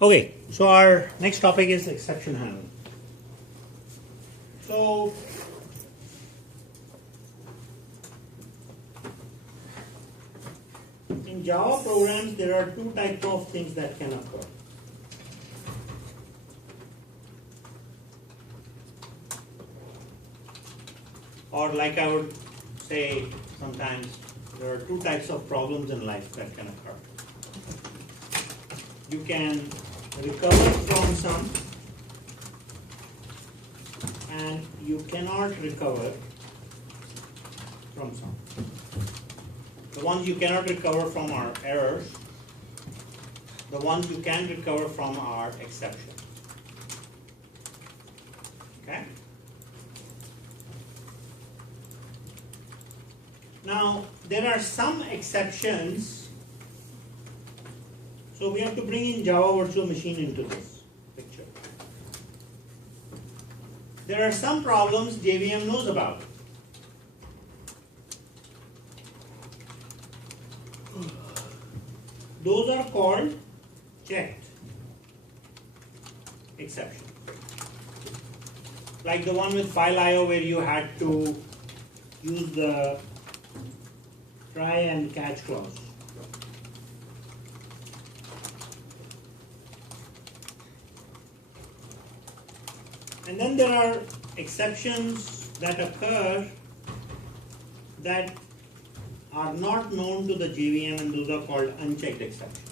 Okay, so our next topic is exception handling. So, in Java programs, there are two types of things that can occur. Or like I would say sometimes, there are two types of problems in life that can occur. You can recover from some, and you cannot recover from some. The ones you cannot recover from are errors. The ones you can recover from are exceptions. Okay? Now, there are some exceptions. So we have to bring in Java Virtual Machine into this picture. There are some problems JVM knows about. Those are called checked exceptions. Like the one with file IO where you had to use the try and catch clause. And then there are exceptions that occur that are not known to the JVM, and those are called unchecked exceptions.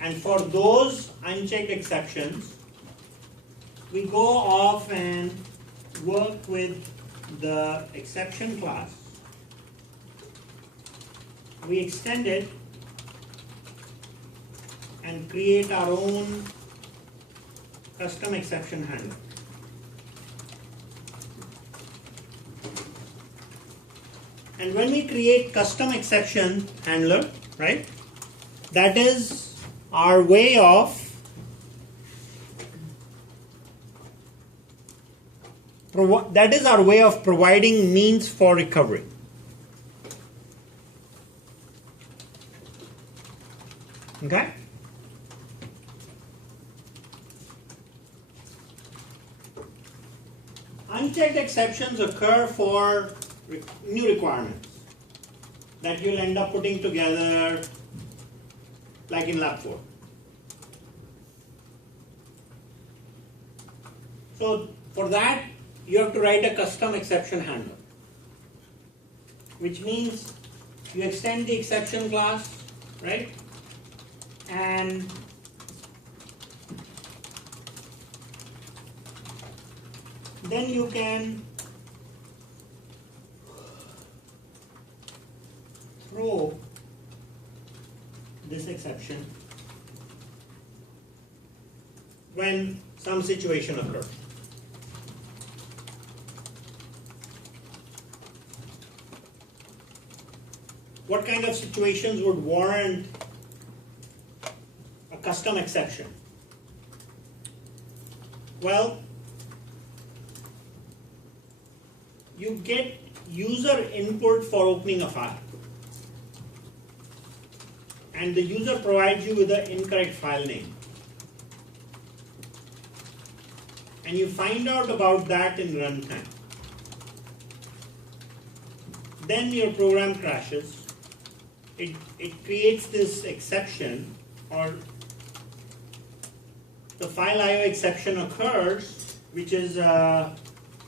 And for those unchecked exceptions, we go off and work with the exception class. We extend it and create our own custom exception handler. And when we create custom exception handler, right, that is our way of providing means for recovery. Okay? Unchecked exceptions occur for new requirements that you'll end up putting together like in Lab 4. So for that, you have to write a custom exception handler, which means you extend the exception class, right? And then you can throw this exception when some situation occurs. What kind of situations would warrant a custom exception? Well, you get user input for opening a file, and the user provides you with the incorrect file name, and you find out about that in runtime. Then your program crashes. It creates this exception, or the file IO exception occurs, which is a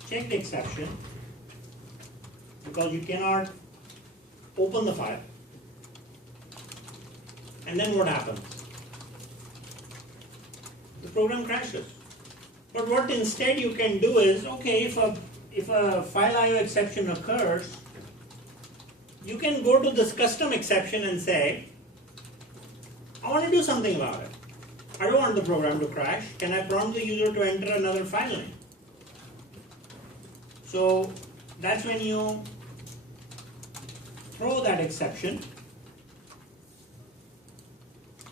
checked exception, because you cannot open the file. And then what happens? The program crashes. But what instead you can do is, okay, if a file IO exception occurs, you can go to this custom exception and say, I want to do something about it. I don't want the program to crash. Can I prompt the user to enter another file name? So that's when you throw that exception,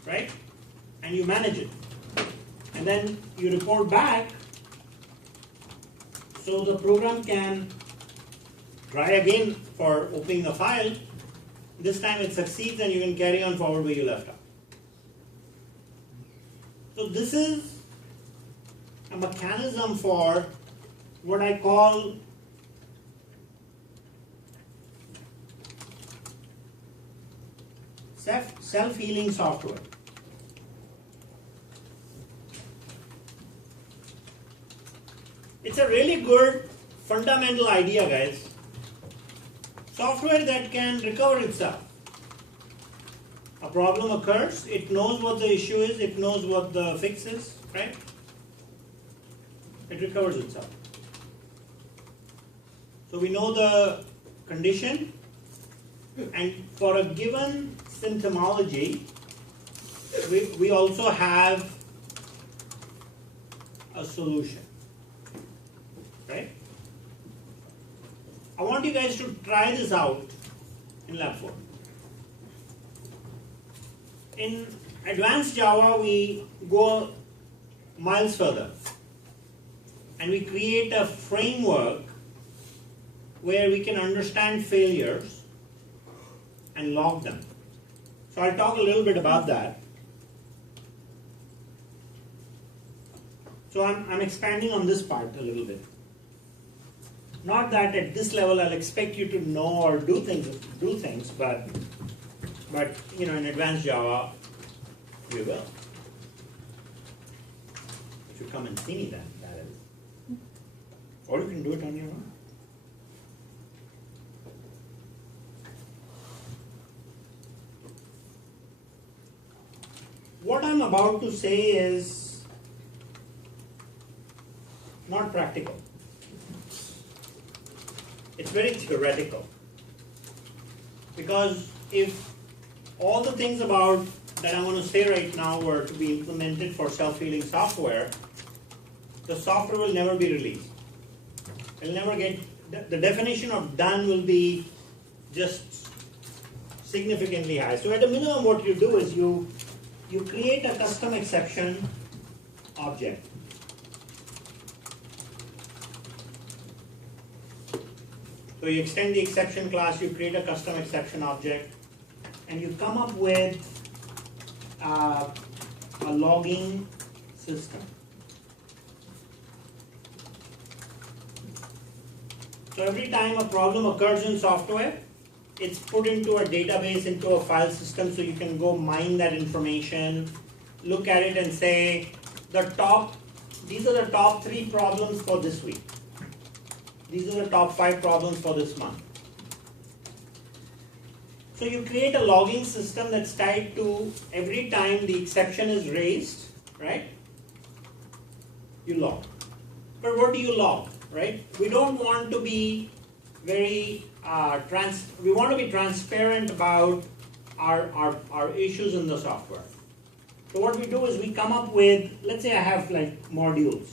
right? And you manage it. And then you report back so the program can try again for opening the file. This time it succeeds and you can carry on forward where you left off. So this is a mechanism for what I call self-healing software. It's a really good fundamental idea, guys. Software that can recover itself. A problem occurs, it knows what the issue is, it knows what the fix is, right? It recovers itself. So we know the condition, and for a given symptomology, we also have a solution, right? I want you guys to try this out in Lab 4. In advanced Java, we go miles further and we create a framework where we can understand failures and log them. So I'll talk a little bit about that. So I'm expanding on this part a little bit. Not that at this level I'll expect you to know or do things, but you know, in advanced Java, we will. If you come and see me, then that is. Or you can do it on your own. What I'm about to say is not practical. It's very theoretical. Because if all the things about that I'm going to say right now were to be implemented for self-healing software, the software will never be released. It'll never get, the definition of done will be just significantly high. So at a minimum, what you do is you create a custom exception object. So you extend the exception class, you create a custom exception object, and you come up with a logging system. So every time a problem occurs in software, it's put into a database, into a file system, so you can go mine that information, look at it and say, these are the top 3 problems for this week. These are the top 5 problems for this month. So you create a logging system that's tied to every time the exception is raised, right? You log. But what do you log, right? We don't want to be very we want to be transparent about our issues in the software. So what we do is we come up with, let's say I have like modules.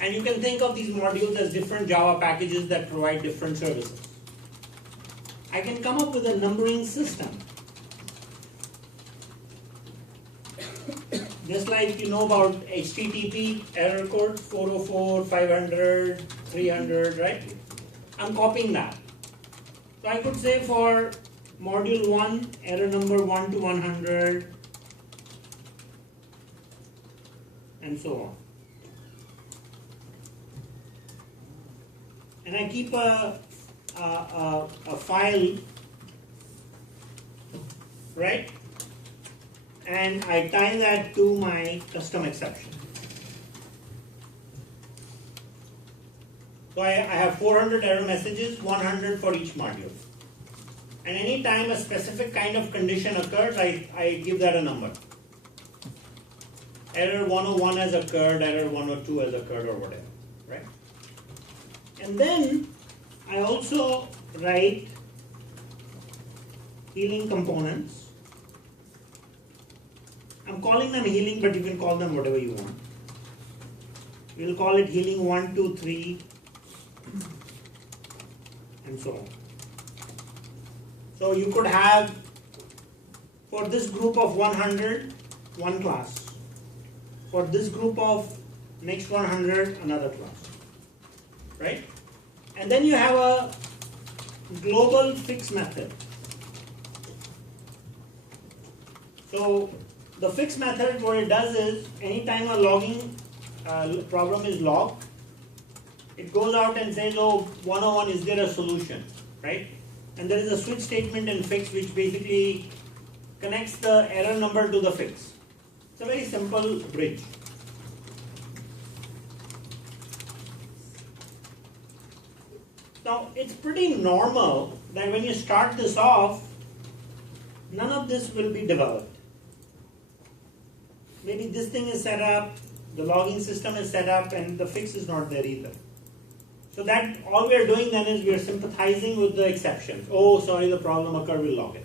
And you can think of these modules as different Java packages that provide different services. I can come up with a numbering system. Just like you know about HTTP error code 404, 500, 300, right? I'm copying that. So I could say for module 1, error number 1 to 100, and so on. And I keep a file, right? And I tie that to my custom exception. So I have 400 error messages, 100 for each module. And any time a specific kind of condition occurs, I give that a number. Error 101 has occurred, error 102 has occurred, or whatever, right? And then I also write healing components. I'm calling them healing, but you can call them whatever you want. We'll call it healing 1, 2, 3, and so on. So you could have, for this group of 100, one class. For this group of next 100, another class. Right? And then you have a global fix method. So the fix method, what it does is, anytime a logging problem is logged, it goes out and says, oh, 101, is there a solution, right? And there is a switch statement in fix which basically connects the error number to the fix. It's a very simple bridge. Now, it's pretty normal that when you start this off, none of this will be developed. Maybe this thing is set up, the logging system is set up, and the fix is not there either. So that all we are doing then is we are sympathizing with the exceptions. Oh, sorry, the problem occurred, we'll log it.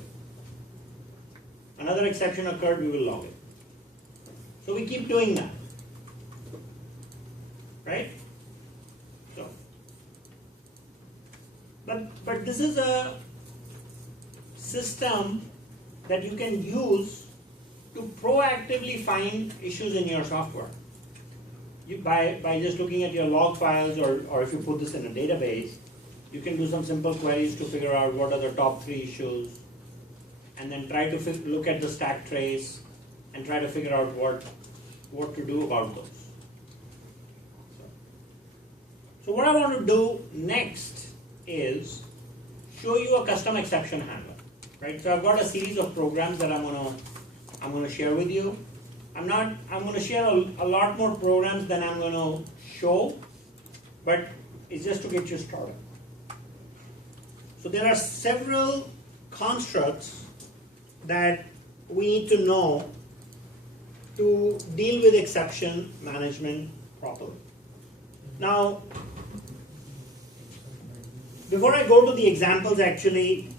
Another exception occurred, we will log it. So we keep doing that. Right? So, but this is a system that you can use to proactively find issues in your software. By just looking at your log files, or if you put this in a database, you can do some simple queries to figure out what are the top 3 issues, and then try to look at the stack trace and try to figure out what to do about those. So what I want to do next is show you a custom exception handler. Right? So I've got a series of programs that I'm gonna share with you. I'm going to share a lot more programs than I'm going to show, but it's just to get you started. So there are several constructs that we need to know to deal with exception management properly. Now, before I go to the examples, actually,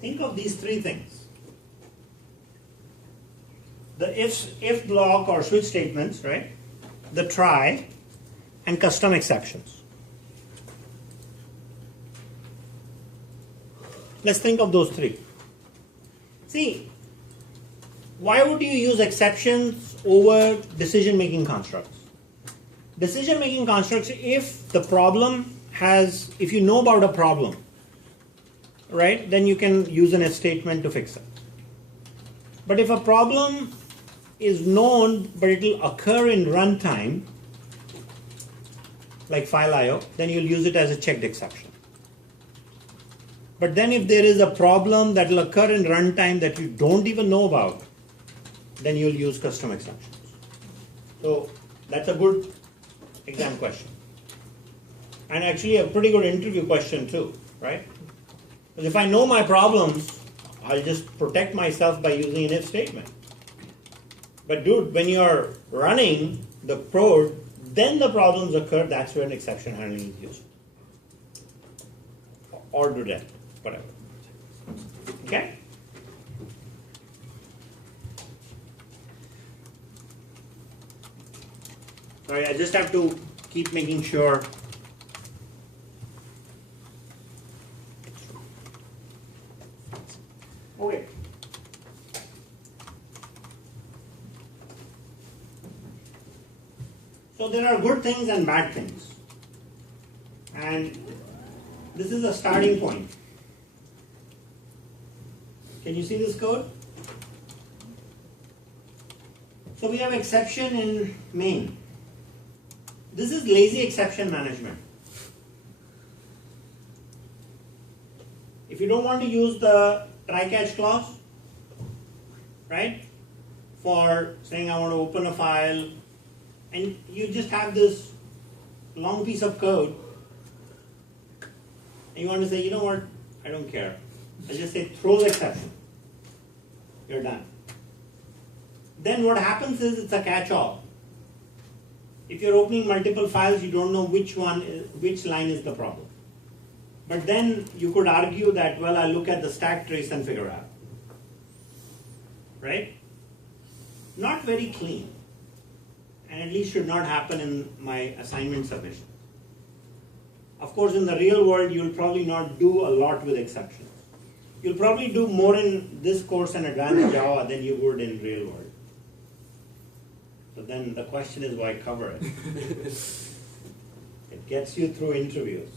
think of these 3 things. The if block or switch statements, right? The try, and custom exceptions. Let's think of those 3. See, why would you use exceptions over decision-making constructs? Decision-making constructs, if you know about a problem, right, then you can use an if statement to fix it. But if a problem is known but it will occur in runtime, like file IO, then you'll use it as a checked exception. But then if there is a problem that will occur in runtime that you don't even know about, then you'll use custom exceptions. So that's a good exam question. And actually a pretty good interview question too, right? Because if I know my problems, I'll just protect myself by using an if statement. But dude, when you're running the code, then the problems occur, that's where an exception handling is used. Or do that, whatever. Okay? Sorry, I just have to keep making sure. Okay. So there are good things and bad things. And this is a starting point. Can you see this code? So we have exception in main. This is lazy exception management. If you don't want to use the try-catch clause, right, for saying I want to open a file, and you just have this long piece of code, and you want to say, you know what, I don't care. I just say throw the exception. You're done. Then what happens is it's a catch-all. If you're opening multiple files, you don't know which line is the problem. But then you could argue that, well, I'll look at the stack trace and figure out. Right? Not very clean. And at least should not happen in my assignment submission. Of course, in the real world, you'll probably not do a lot with exceptions. You'll probably do more in this course in advanced Java than you would in real world. So then the question is, why cover it? gets you through interviews.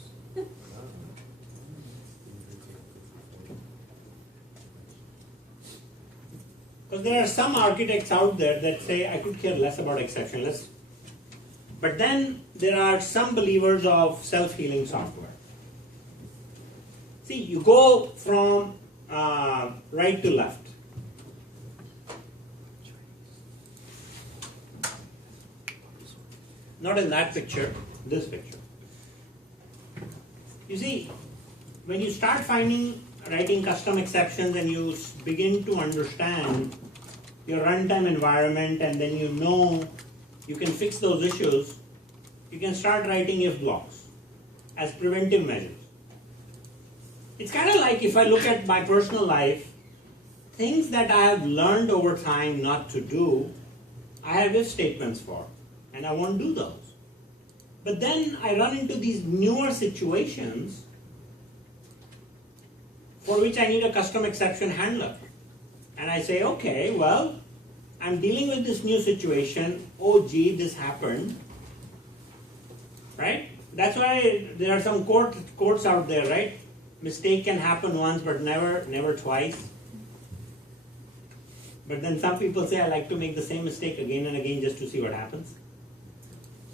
Because there are some architects out there that say, I could care less about exception. But then there are some believers of self-healing software. See, you go from right to left. Not in that picture, this picture. You see, when you start writing custom exceptions and you begin to understand your runtime environment, and then you know you can fix those issues, you can start writing if blocks as preventive measures. It's kind of like if I look at my personal life, things that I have learned over time not to do, I have if statements for, and I won't do those. But then I run into these newer situations for which I need a custom exception handler. And I say, okay, well, I'm dealing with this new situation. Oh, gee, this happened. Right? That's why there are some quotes out there, right? Mistake can happen once, but never twice. But then some people say, I like to make the same mistake again and again just to see what happens.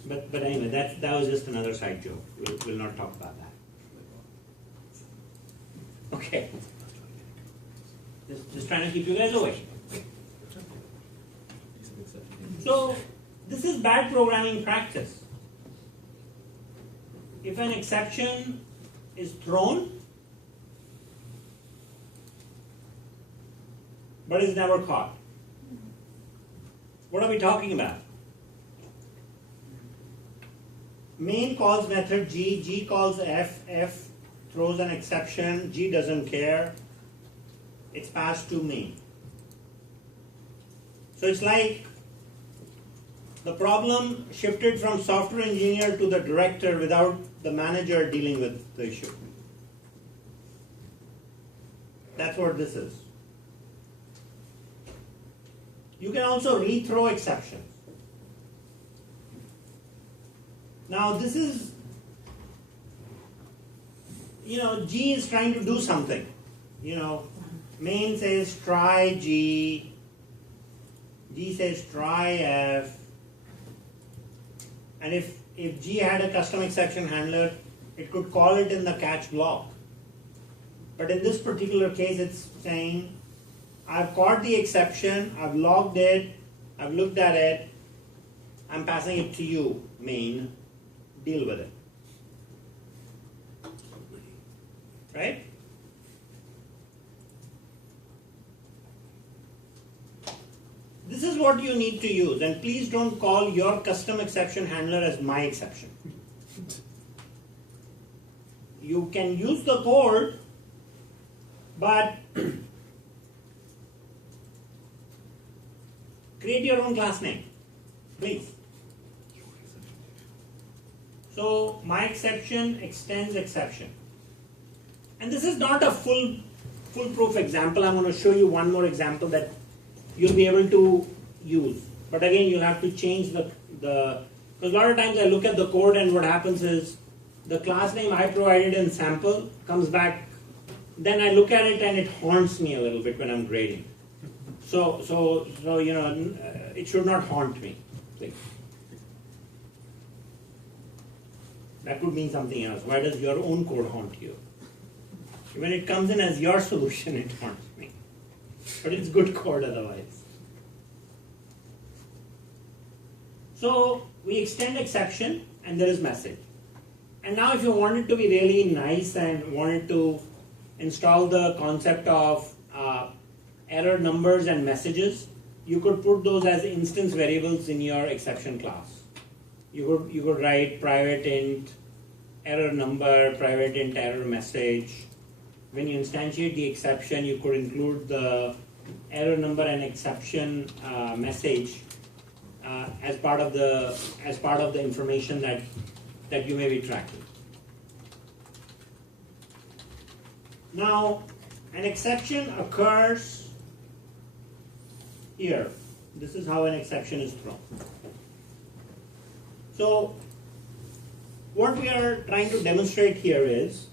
But anyway, that was just another side joke. We'll not talk about that. Okay. Just trying to keep you guys awake. So, this is bad programming practice. If an exception is thrown, but is never caught, what are we talking about? Main calls method G calls F throws an exception, G doesn't care, it's passed to main. So it's like the problem shifted from software engineer to the director without the manager dealing with the issue. That's what this is. You can also rethrow exceptions. Now this is, G is trying to do something. Main says try G, G says try F, and if G had a custom exception handler, it could call it in the catch block. But in this particular case, it's saying, I've caught the exception, I've logged it, I've looked at it, I'm passing it to you, main, deal with it. Right? This is what you need to use, and please don't call your custom exception handler as my exception. You can use the code, but create your own class name, please. So my exception extends exception. And this is not a foolproof example. I'm going to show you one more example that you'll be able to use. But again, you'll have to change because a lot of times I look at the code and what happens is the class name I provided in sample comes back, then I look at it and it haunts me a little bit when I'm grading. So it should not haunt me, please. That could mean something else. Why does your own code haunt you? When it comes in as your solution, it haunts me. But it's good code otherwise. So we extend exception and there is message. And now if you wanted to be really nice and wanted to install the concept of error numbers and messages, you could put those as instance variables in your exception class. You could write private int error number, private int error message. When you instantiate the exception, you could include the error number and exception message as part of the information that you may be tracking. Now, an exception occurs here. This is how an exception is thrown. So, what we are trying to demonstrate here is,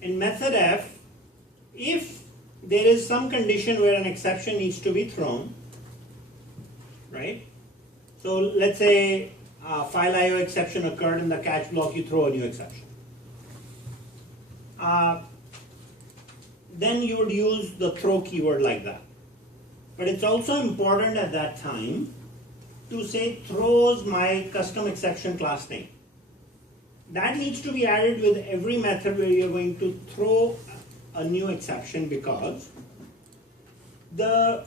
in method f, if there is some condition where an exception needs to be thrown, right? So let's say file IO exception occurred in the catch block, you throw a new exception. Then you would use the throw keyword like that. But it's also important at that time to say throws my custom exception class name. That needs to be added with every method where you're going to throw a new exception, because the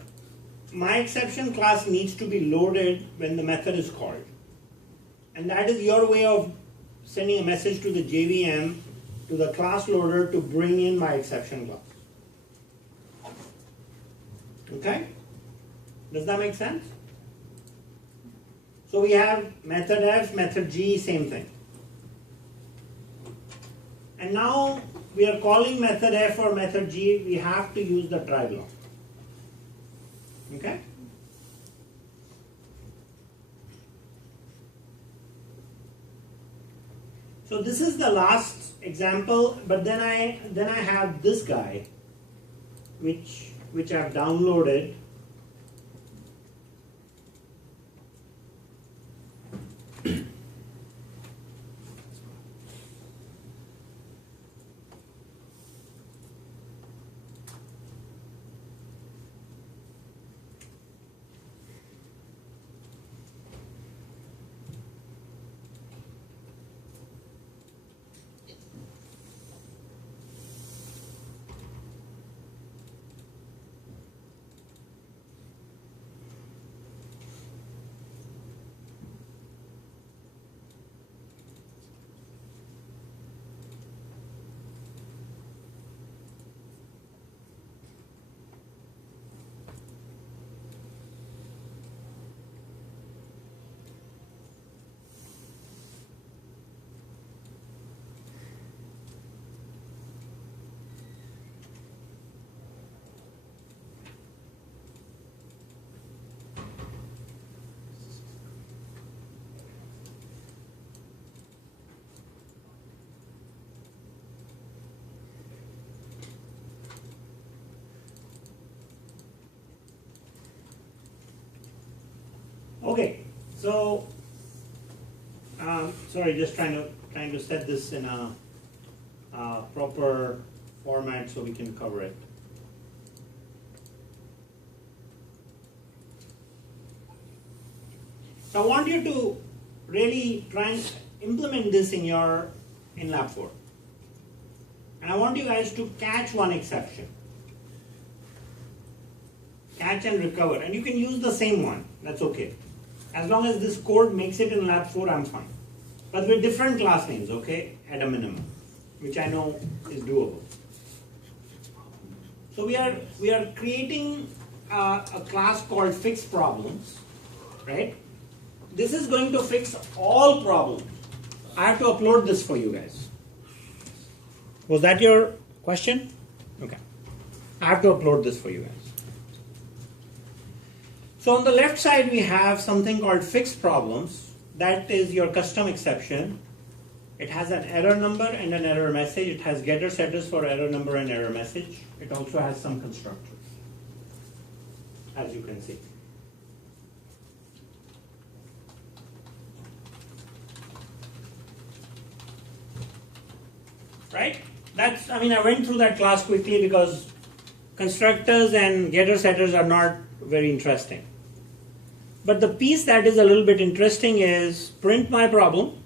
my exception class needs to be loaded when the method is called. And that is your way of sending a message to the JVM, to the class loader, to bring in my exception class. Okay? Does that make sense? So we have method f, method g, same thing. And now we are calling method f or method g, we have to use the try block. Okay? So this is the last example, but then I have this guy, which I've downloaded. Okay, so sorry, just trying to set this in a proper format so we can cover it. So I want you to really try and implement this in Lab 4. And I want you guys to catch one exception. Catch and recover. And you can use the same one. That's okay. As long as this code makes it in Lab 4, I'm fine. But with different class names, okay, at a minimum, which I know is doable. So we are creating a class called fix problems, right? This is going to fix all problems. I have to upload this for you guys. Was that your question? Okay. I have to upload this for you guys. So on the left side, we have something called fixed problems. That is your custom exception. It has an error number and an error message. It has getter setters for error number and error message. It also has some constructors, as you can see. Right? I went through that class quickly because constructors and getter setters are not very interesting. But the piece that is a little bit interesting is print my problem.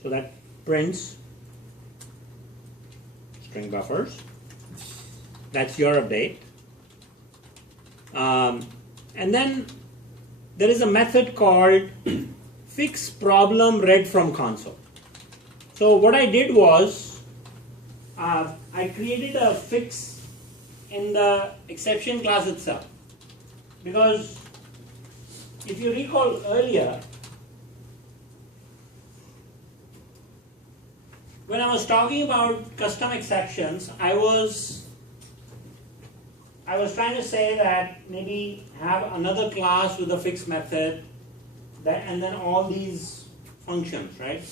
So that prints string buffers. That's your update. And then there is a method called fix problem read from console. So what I did was I created a fix in the exception class itself. Because if you recall earlier, when I was talking about custom exceptions, I was trying to say that maybe have another class with a fix method, and then all these functions, right?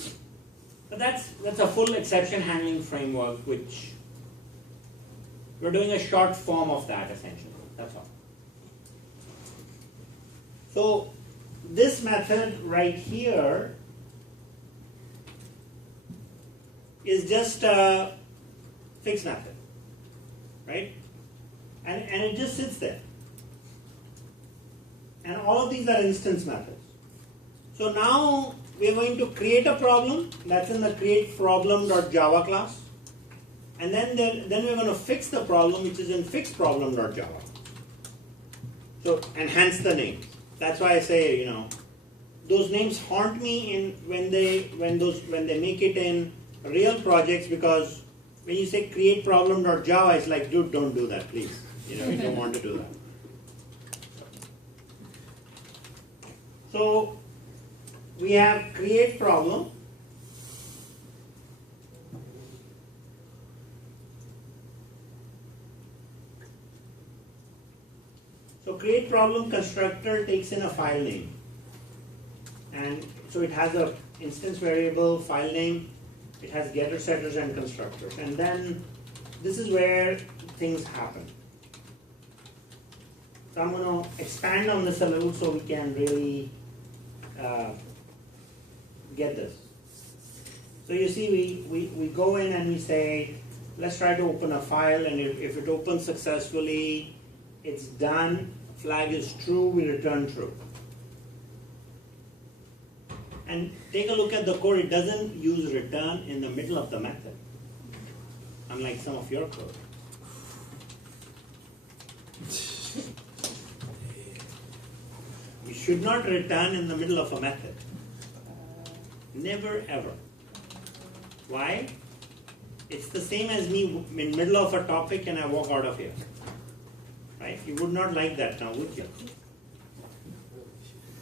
But that's a full exception handling framework, which we're doing a short form of that essentially. That's all. So this method right here is just a fixed method, right? And it just sits there. And all of these are instance methods. So now we are going to create a problem that's in the createProblem.java class. And then we're going to fix the problem, which is in fixedProblem.java. So, and hence the name. That's why I say, those names haunt me when they make it in real projects, because when you say createProblem.java, it's like, dude, don't do that, please. We don't want to do that. So we have create problem. So create problem constructor takes in a file name, and so it has a instance variable, file name, it has getter, setters, and constructors, and then this is where things happen. So I'm going to expand on this a little so we can really get this. So you see, we go in and we say, let's try to open a file, and if it opens successfully, it's done, flag is true, we return true. And take a look at the code, it doesn't use return in the middle of the method, unlike some of your code. You should not return in the middle of a method. Never ever. Why? It's the same as me in the middle of a topic and I walk out of here. Right? You would not like that now, would you?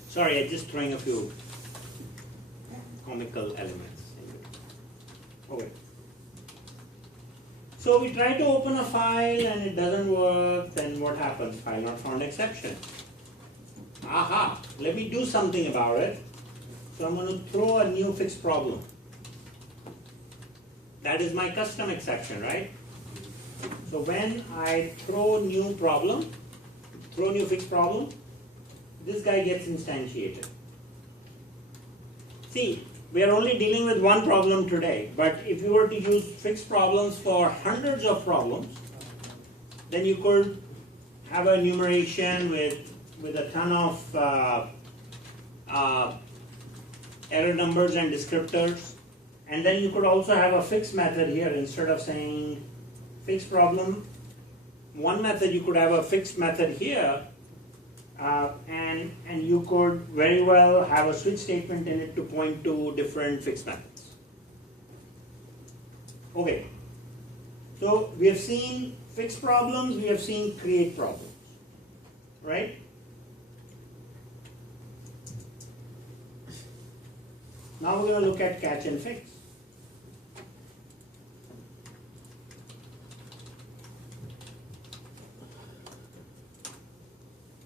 Sorry, I'm just throwing a few comical elements. Okay. So we try to open a file and it doesn't work, then what happens? File not found exception. Aha, let me do something about it. So I'm going to throw a new fixed problem. That is my custom exception, right? So when I throw new fixed problem, this guy gets instantiated. See, we are only dealing with one problem today, but if you were to use fixed problems for hundreds of problems, then you could have a enumeration with a ton of error numbers and descriptors. And then you could also have a fixed method here instead of saying fixed problem. One method, you could have a fixed method here, and you could very well have a switch statement in it to point to different fixed methods. Okay, so we have seen fixed problems, we have seen create problems, right? Now we're going to look at catch and fix.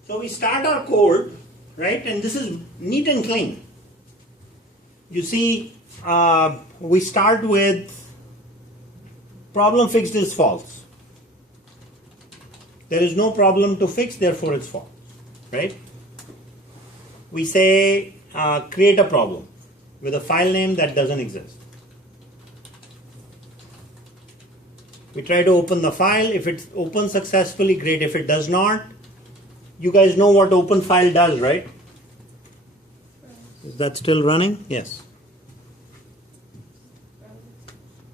So we start our code, right, and this is neat and clean. You see, we start with problem fixed is false. There is no problem to fix, therefore it's false, right? We say create a problem with a file name that doesn't exist. We try to open the file. If it opens successfully, great. If it does not, you guys know what open file does, right? Is that still running? Yes.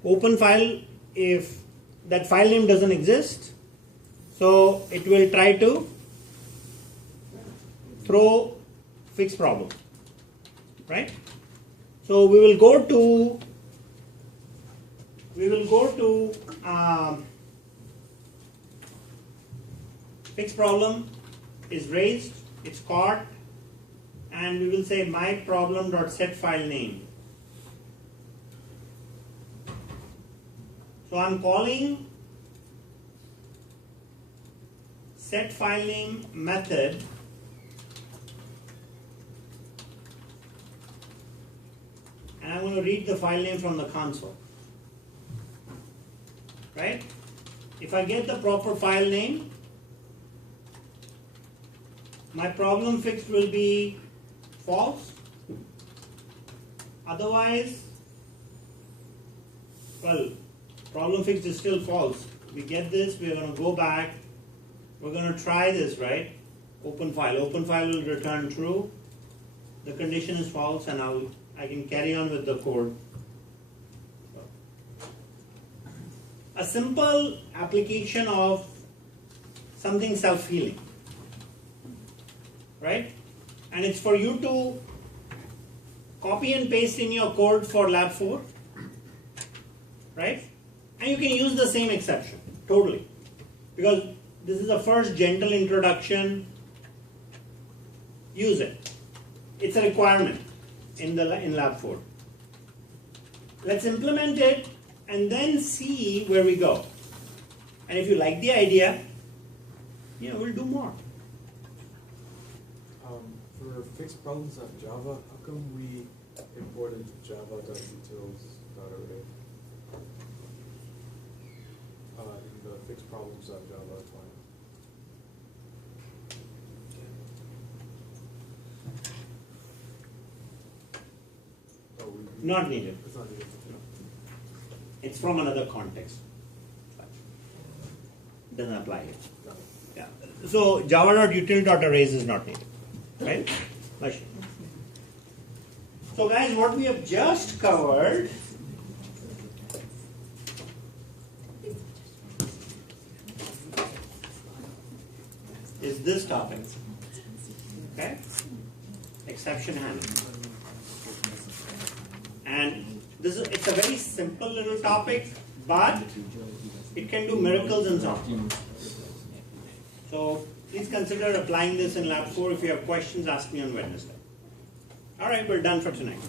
Open file, if that file name doesn't exist, so it will try to throw fixed problem, right? So we will go to fixed problem is raised, it's caught, and we will say my problem.set file name. So I'm calling set file name method and I'm going to read the file name from the console. Right? If I get the proper file name, my problem fixed will be false. Otherwise, well, problem fixed is still false. We get this, we're going to go back, we're going to try this, right? Open file will return true. The condition is false, and I can carry on with the code. A simple application of something self-healing, right? And it's for you to copy and paste in your code for lab 4, right? And you can use the same exception, totally. Because this is the first gentle introduction, use it. It's a requirement in lab 4. Let's implement it and then see where we go. And if you like the idea, we'll do more. For fixed problems on Java, how come we imported java.utils.array in the fixed problems on Java file? Not needed. It's not needed. It's from another context. Doesn't apply here. Yeah. So java.util.arrays is not needed. Right? So guys, what we have just covered is this topic. Okay? Exception handling. And it's a very simple little topic, but it can do miracles and so on. So please consider applying this in lab 4. If you have questions, ask me on Wednesday. All right, we're done for tonight.